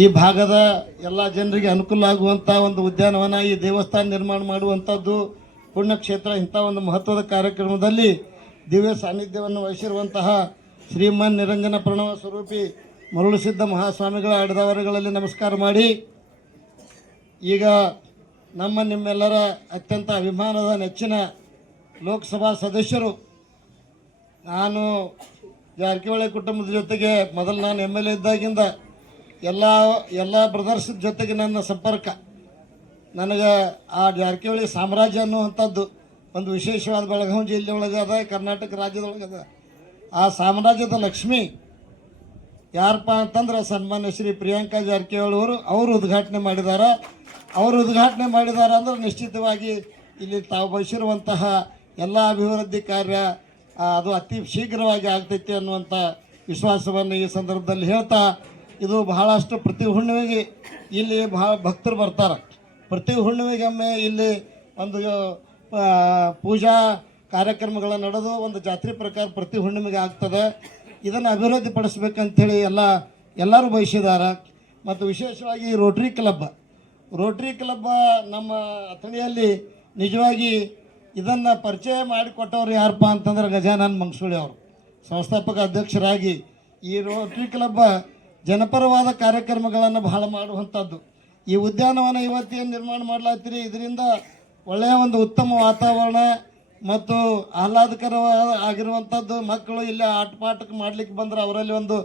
ಈ ಭಾಗದ ಎಲ್ಲ ಜನರಿಗೆ ಅನುಕೂಲ ಆಗುವಂಥ ಒಂದು ಉದ್ಯಾನವನ, ಈ ದೇವಸ್ಥಾನ ನಿರ್ಮಾಣ ಮಾಡುವಂಥದ್ದು ಪುಣ್ಯಕ್ಷೇತ್ರ. ಇಂಥ ಒಂದು ಮಹತ್ವದ ಕಾರ್ಯಕ್ರಮದಲ್ಲಿ ದಿವ್ಯ ಸಾನ್ನಿಧ್ಯವನ್ನು ವಹಿಸಿರುವಂತಹ ಶ್ರೀಮನ್ ನಿರಂಜನ ಪ್ರಣವ ಸ್ವರೂಪಿ ಮರುಳುಸಿದ್ಧ ಮಹಾಸ್ವಾಮಿಗಳ ಅಡದವರುಗಳಲ್ಲಿ ನಮಸ್ಕಾರ ಮಾಡಿ, ಈಗ ನಿಮ್ಮೆಲ್ಲರ ಅತ್ಯಂತ ಅಭಿಮಾನದ ನೆಚ್ಚಿನ ಲೋಕಸಭಾ ಸದಸ್ಯರು, ನಾನು ಜಾರಕಿಹೊಳಿ ಕುಟುಂಬದ ಜೊತೆಗೆ ಮೊದಲು ನಾನು MLA ಇದ್ದಾಗಿಂದ ಎಲ್ಲ ಬ್ರದರ್ಸ್ ಜೊತೆಗೆ ನನ್ನ ಸಂಪರ್ಕ. ನನಗೆ ಆ ಜಾರಕಿಹೊಳಿ ಸಾಮ್ರಾಜ್ಯ ಅನ್ನುವಂಥದ್ದು ಒಂದು ವಿಶೇಷವಾದ ಬೆಳಗಾವಿ ಜಿಲ್ಲೆ ಒಳಗೆ ಅದ, ಕರ್ನಾಟಕ ರಾಜ್ಯದೊಳಗೆ ಅದ. ಆ ಸಾಮ್ರಾಜ್ಯದ ಲಕ್ಷ್ಮಿ ಯಾರಪ್ಪ ಅಂತಂದ್ರೆ ಸನ್ಮಾನ್ಯ ಶ್ರೀ ಪ್ರಿಯಾಂಕಾ ಜಾರಕಿಹೊಳಿ ಅವರು ಉದ್ಘಾಟನೆ ಮಾಡಿದ್ದಾರೆ. ಅಂದ್ರೆ ನಿಶ್ಚಿತವಾಗಿ ಇಲ್ಲಿ ತಾವು ಬಯಸಿರುವಂತಹ ಎಲ್ಲ ಅಭಿವೃದ್ಧಿ ಕಾರ್ಯ ಅದು ಅತಿ ಶೀಘ್ರವಾಗಿ ಆಗ್ತೈತಿ ಅನ್ನುವಂಥ ವಿಶ್ವಾಸವನ್ನು ಈ ಸಂದರ್ಭದಲ್ಲಿ ಹೇಳ್ತಾ, ಇದು ಬಹಳಷ್ಟು ಪ್ರತಿ ಹುಣ್ಣಿಮೆಗೆ ಇಲ್ಲಿ ಬಹಳ ಭಕ್ತರು ಬರ್ತಾರೆ. ಪ್ರತಿ ಹುಣ್ಣಿಮೆಗೊಮ್ಮೆ ಇಲ್ಲಿ ಒಂದು ಪೂಜಾ ಕಾರ್ಯಕ್ರಮಗಳ ನಡೆದು ಒಂದು ಜಾತ್ರೆ ಪ್ರಕಾರ ಪ್ರತಿ ಹುಣ್ಣಿಮೆಗೆ ಆಗ್ತದೆ. ಇದನ್ನು ಅಭಿವೃದ್ಧಿ ಪಡಿಸ್ಬೇಕಂಥೇಳಿ ಎಲ್ಲರೂ ಬಯಸಿದ್ದಾರೆ. ಮತ್ತು ವಿಶೇಷವಾಗಿ ರೋಟ್ರಿ ಕ್ಲಬ್ ನಮ್ಮ ಅಥಣಿಯಲ್ಲಿ ನಿಜವಾಗಿ ಇದನ್ನು ಪರಿಚಯ ಮಾಡಿಕೊಟ್ಟವ್ರು ಯಾರಪ್ಪ ಅಂತಂದ್ರೆ ಗಜಾನನ್ ಮಂಗಸೂಳಿ ಅವರು ಸಂಸ್ಥಾಪಕ ಅಧ್ಯಕ್ಷರಾಗಿ ಈ ರೋಟ್ರಿ ಕ್ಲಬ್ ಜನಪರವಾದ ಕಾರ್ಯಕ್ರಮಗಳನ್ನು ಬಹಳ ಮಾಡುವಂಥದ್ದು. ಈ ಉದ್ಯಾನವನ ಇವತ್ತೇನು ನಿರ್ಮಾಣ ಮಾಡಲಾಗ್ತೀರಿ, ಇದರಿಂದ ಒಳ್ಳೆಯ ಒಂದು ಉತ್ತಮ ವಾತಾವರಣ ಮತ್ತು ಆಗಿರುವಂಥದ್ದು. ಮಕ್ಕಳು ಇಲ್ಲಿ ಆಟಪಾಠಕ್ಕೆ ಮಾಡಲಿಕ್ಕೆ ಬಂದ್ರೆ ಅವರಲ್ಲಿ ಒಂದು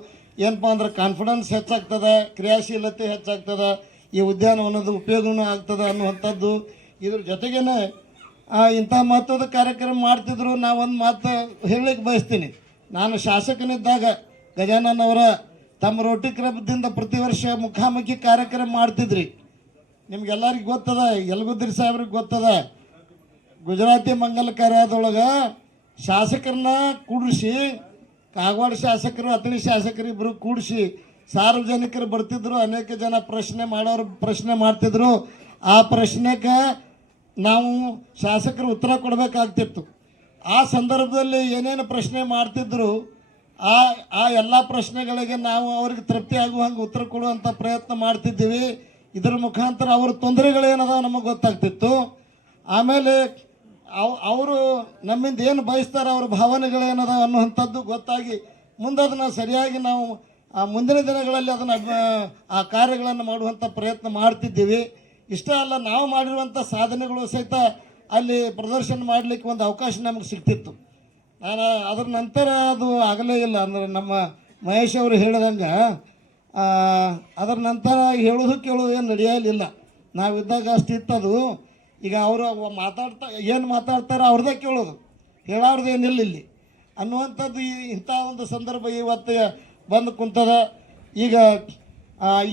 ಏನಪ್ಪ ಅಂದ್ರೆ ಕಾನ್ಫಿಡೆನ್ಸ್ ಹೆಚ್ಚಾಗ್ತದೆ, ಕ್ರಿಯಾಶೀಲತೆ ಹೆಚ್ಚಾಗ್ತದೆ, ಈ ಉದ್ಯಾನವನದ ಉಪಯೋಗವೂ ಆಗ್ತದೆ ಅನ್ನುವಂಥದ್ದು. ಇದ್ರ ಜೊತೆಗೇ ಇಂಥ ಮಹತ್ವದ ಕಾರ್ಯಕ್ರಮ ಮಾಡ್ತಿದ್ರು. ನಾವೊಂದು ಮಾತು ಹೇಳಲಿಕ್ಕೆ ಬಯಸ್ತೀನಿ. ನಾನು ಶಾಸಕನಿದ್ದಾಗ ಗಜಾನನ್ ಅವರ ತಮ್ಮ ರೋಟಿ ಕ್ಲಬ್ದಿಂದ ಪ್ರತಿ ವರ್ಷ ಮುಖಾಮುಖಿ ಕಾರ್ಯಕ್ರಮ ಮಾಡ್ತಿದ್ರಿ. ನಿಮ್ಗೆಲ್ಲರಿಗೂ ಗೊತ್ತದ, ಯಲಗುದ್ರಿ ಸಾಹೇಬ್ರಿಗೆ ಗೊತ್ತದ. ಗುಜರಾತಿ ಮಂಗಲ ಕಾರ್ಯದೊಳಗೆ ಶಾಸಕರನ್ನ ಕೂಡಿಸಿ, ಕಾಗವಾಡ ಶಾಸಕರು ಅಥಣಿ ಶಾಸಕರು ಇಬ್ಬರು ಕೂಡಿಸಿ ಸಾರ್ವಜನಿಕರು ಬರ್ತಿದ್ರು. ಅನೇಕ ಜನ ಪ್ರಶ್ನೆ ಮಾಡ್ತಿದ್ರು. ಆ ಪ್ರಶ್ನೆಗೆ ನಾವು ಶಾಸಕರು ಉತ್ತರ ಕೊಡಬೇಕಾಗ್ತಿತ್ತು. ಆ ಸಂದರ್ಭದಲ್ಲಿ ಏನೇನು ಪ್ರಶ್ನೆ ಮಾಡ್ತಿದ್ರು ಆ ಎಲ್ಲ ಪ್ರಶ್ನೆಗಳಿಗೆ ನಾವು ಅವ್ರಿಗೆ ತೃಪ್ತಿ ಆಗುವಂಗೆ ಉತ್ತರ ಕೊಡುವಂಥ ಪ್ರಯತ್ನ ಮಾಡ್ತಿದ್ದೀವಿ. ಇದರ ಮುಖಾಂತರ ಅವ್ರ ತೊಂದರೆಗಳೇನದ ನಮಗೆ ಗೊತ್ತಾಗ್ತಿತ್ತು. ಆಮೇಲೆ ಅವರು ನಮ್ಮಿಂದ ಏನು ಬಯಸ್ತಾರೆ, ಅವ್ರ ಭಾವನೆಗಳೇನದ ಅನ್ನುವಂಥದ್ದು ಗೊತ್ತಾಗಿ ಮುಂದೆ ಅದನ್ನು ಸರಿಯಾಗಿ ನಾವು ಮುಂದಿನ ದಿನಗಳಲ್ಲಿ ಆ ಕಾರ್ಯಗಳನ್ನು ಮಾಡುವಂಥ ಪ್ರಯತ್ನ ಮಾಡ್ತಿದ್ದೀವಿ. ಇಷ್ಟ ಅಲ್ಲ, ನಾವು ಮಾಡಿರುವಂಥ ಸಾಧನೆಗಳು ಸಹಿತ ಅಲ್ಲಿ ಪ್ರದರ್ಶನ ಮಾಡಲಿಕ್ಕೆ ಒಂದು ಅವಕಾಶ ನಮಗೆ ಸಿಗ್ತಿತ್ತು. ನಾನು ಅದರ ನಂತರ ಅದು ಆಗಲೇ ಇಲ್ಲ. ಅಂದರೆ ನಮ್ಮ ಮಹೇಶ್ ಅವರು ಹೇಳಿದಂಗೆ ಅದರ ನಂತರ ಹೇಳೋದು ಕೇಳೋದು ಏನು ನಡೆಯಲಿಲ್ಲ. ನಾವಿದ್ದಾಗ ಅಷ್ಟಿತ್ತದು. ಈಗ ಅವರು ಏನು ಮಾತಾಡ್ತಾರೋ ಅವ್ರದ್ದೇ ಕೇಳೋದು, ಹೇಳೋರ್ದು ಏನಿಲ್ಲ ಇಲ್ಲಿ ಅನ್ನುವಂಥದ್ದು ಇಂಥ ಒಂದು ಸಂದರ್ಭ ಇವತ್ತು ಬಂದು ಕುಂತದ. ಈಗ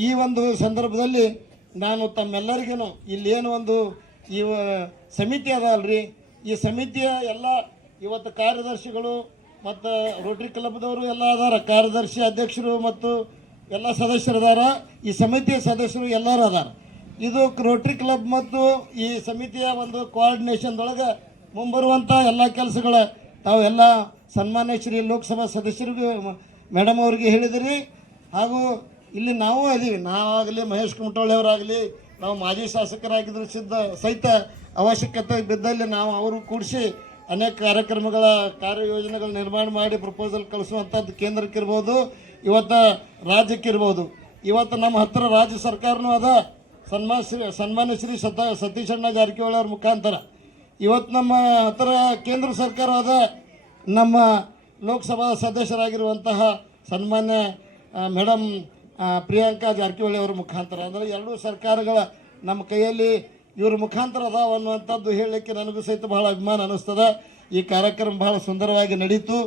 ಈ ಒಂದು ಸಂದರ್ಭದಲ್ಲಿ ನಾನು ತಮ್ಮೆಲ್ಲರಿಗೂ ಇಲ್ಲೇನು ಒಂದು ಈ ಸಮಿತಿ ಅದ ಅಲ್ರಿ, ಈ ಸಮಿತಿಯ ಎಲ್ಲ ಇವತ್ತು ಕಾರ್ಯದರ್ಶಿಗಳು ಮತ್ತು ರೋಟರಿ ಕ್ಲಬ್ದವರು ಎಲ್ಲ ಅದಾರ, ಕಾರ್ಯದರ್ಶಿ ಅಧ್ಯಕ್ಷರು ಮತ್ತು ಎಲ್ಲ ಸದಸ್ಯರು ಅದಾರ. ಈ ಸಮಿತಿಯ ಸದಸ್ಯರು ಎಲ್ಲರೂ ಅದಾರ. ಇದು ರೋಟರಿ ಕ್ಲಬ್ ಮತ್ತು ಈ ಸಮಿತಿಯ ಒಂದು ಕೋಆರ್ಡಿನೇಷನ್ದೊಳಗೆ ಮುಂಬರುವಂಥ ಎಲ್ಲ ಕೆಲಸಗಳ ತಾವೆಲ್ಲ ಸನ್ಮಾನ್ಯ ಶ್ರೀ ಲೋಕಸಭಾ ಸದಸ್ಯರಿಗೂ ಮೇಡಮ್ ಅವ್ರಿಗೆ ಹೇಳಿದಿರಿ. ಹಾಗೂ ಇಲ್ಲಿ ನಾವು ಅದೀವಿ, ನಾವಾಗಲಿ ಮಹೇಶ್ ಕುಮಟಳ್ಳಿ ಅವರಾಗಲಿ, ನಾವು ಮಾಜಿ ಶಾಸಕರಾಗಿದ್ದರೂ ಸಹಿತ ಅವಶ್ಯಕತೆ ಬಿದ್ದಲ್ಲಿ ನಾವು ಅವರು ಕೂಡಿಸಿ ಅನೇಕ ಕಾರ್ಯಯೋಜನೆಗಳ ನಿರ್ಮಾಣ ಮಾಡಿ ಪ್ರಪೋಸಲ್ ಕಳಿಸುವಂಥದ್ದು ಕೇಂದ್ರಕ್ಕಿರ್ಬೋದು, ಇವತ್ತು ರಾಜ್ಯಕ್ಕಿರ್ಬೋದು. ಇವತ್ತು ನಮ್ಮ ಹತ್ತಿರ ರಾಜ್ಯ ಸರ್ಕಾರನೂ ಅದ, ಸನ್ಮಾನ್ಯ ಶ್ರೀ ಸತೀಶಣ್ಣ ಜಾರಕಿಹೊಳಿ ಅವ್ರ ಮುಖಾಂತರ. ಇವತ್ತು ನಮ್ಮ ಹತ್ತಿರ ಕೇಂದ್ರ ಸರ್ಕಾರ ಅದ, ನಮ್ಮ ಲೋಕಸಭಾ ಸದಸ್ಯರಾಗಿರುವಂತಹ ಸನ್ಮಾನ್ಯ ಮೇಡಮ್ ಪ್ರಿಯಾಂಕಾ ಜಾರಕಿಹೊಳಿ ಅವರ ಮುಖಾಂತರ. ಅಂದರೆ ಎರಡೂ ಸರ್ಕಾರಗಳ ನಮ್ಮ ಕೈಯಲ್ಲಿ ಇವ್ರ ಮುಖಾಂತರ ಅದಾವ ಅನ್ನುವಂಥದ್ದು ಹೇಳಲಿಕ್ಕೆ ನನಗೂ ಸಹಿತ ಬಹಳ ಅಭಿಮಾನ ಅನ್ನಿಸ್ತದೆ. ಈ ಕಾರ್ಯಕ್ರಮ ಬಹಳ ಸುಂದರವಾಗಿ ನಡೀತು.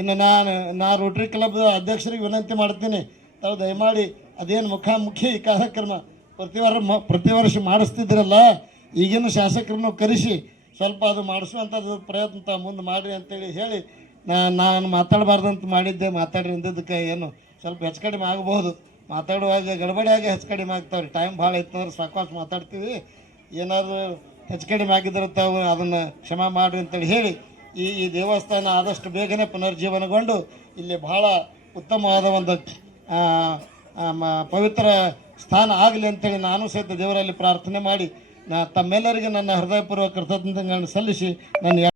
ಇನ್ನು ನಾನು ರೋಟರಿ ಕ್ಲಬ್ ಅಧ್ಯಕ್ಷರಿಗೆ ವಿನಂತಿ ಮಾಡ್ತೀನಿ, ತಾವು ದಯಮಾಡಿ ಅದೇನು ಮುಖಾಮುಖಿ ಈ ಕಾರ್ಯಕ್ರಮ ಪ್ರತಿ ವರ್ಷ ಮಾಡಿಸ್ತಿದ್ರಲ್ಲ, ಈಗಿನ ಶಾಸಕರನ್ನು ಕರೆಸಿ ಸ್ವಲ್ಪ ಅದು ಮಾಡಿಸುವಂಥದ್ದು ಪ್ರಯತ್ನ ಮುಂದೆ ಮಾಡಿರಿ ಅಂತೇಳಿ ಹೇಳಿ ನಾನು ಮಾತಾಡಬಾರ್ದಂತ ಮಾಡಿದ್ದೆ. ಮಾತಾಡ್ರಿ ಅಂದಿದ್ದಕ್ಕೆ ಏನು ಸ್ವಲ್ಪ ಹೆಚ್ಚು ಕಡಿಮೆ ಆಗಬಹುದು. ಮಾತಾಡುವಾಗ ಗಡಬಡಿಯಾಗಿ ಹೆಚ್ಚು ಕಡಿಮೆ ಆಗ್ತಾವ್ರಿ. ಟೈಮ್ ಭಾಳ ಇತ್ತಂದ್ರೆ ಸಾಕಷ್ಟು ಮಾತಾಡ್ತೀವಿ. ಏನಾದರೂ ಹೆಚ್ಚು ಕಡಿಮೆ ಆಗಿದ್ರೆ ತಾವು ಅದನ್ನು ಕ್ಷಮಾ ಮಾಡಿರಿ ಅಂತೇಳಿ ಹೇಳಿ ಈ ದೇವಸ್ಥಾನ ಆದಷ್ಟು ಬೇಗನೆ ಪುನರ್ಜೀವನಗೊಂಡು ಇಲ್ಲಿ ಬಹಳ ಉತ್ತಮವಾದ ಒಂದು ಪವಿತ್ರ ಸ್ಥಾನ ಆಗಲಿ ಅಂತೇಳಿ ನಾನು ಸಹಿತ ದೇವರಲ್ಲಿ ಪ್ರಾರ್ಥನೆ ಮಾಡಿ ತಮ್ಮೆಲ್ಲರಿಗೆ ನನ್ನ ಹೃದಯಪೂರ್ವಕ ಕೃತಜ್ಞತೆಗಳನ್ನು ಸಲ್ಲಿಸಿ ನನ್ನ